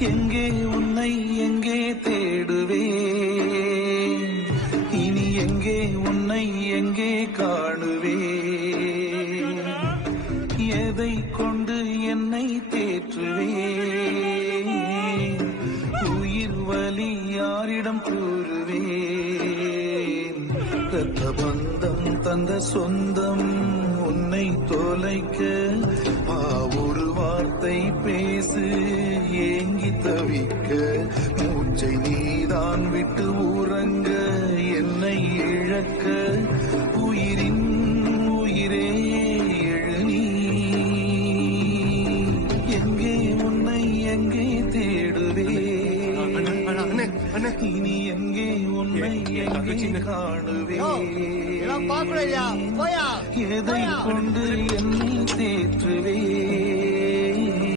எங்கே உன்னை எங்கே தேடுவேன், இனி எங்கே உன்னை எங்கே காணுவேன், எதை கொண்டு என்னை தேற்றுவேன், உயிர் வலி யாரிடம் கூறுவேன், இரத்த பந்தம் தந்த சொந்தம் உன்னை தொலைக்க ஒரு வார்த்தை பேசு ஏங்கி தவிக்க, மூச்சை நீதான் விட்டு உறங்க என்னை இழக்க, உயிரின் உயிரே எழுநீ, எங்கே உன்னை எங்கே தேடுவே, இனி எங்கே உன்னை எங்கே காணுவே, எதை கொண்டு என்னை தேற்றுவே.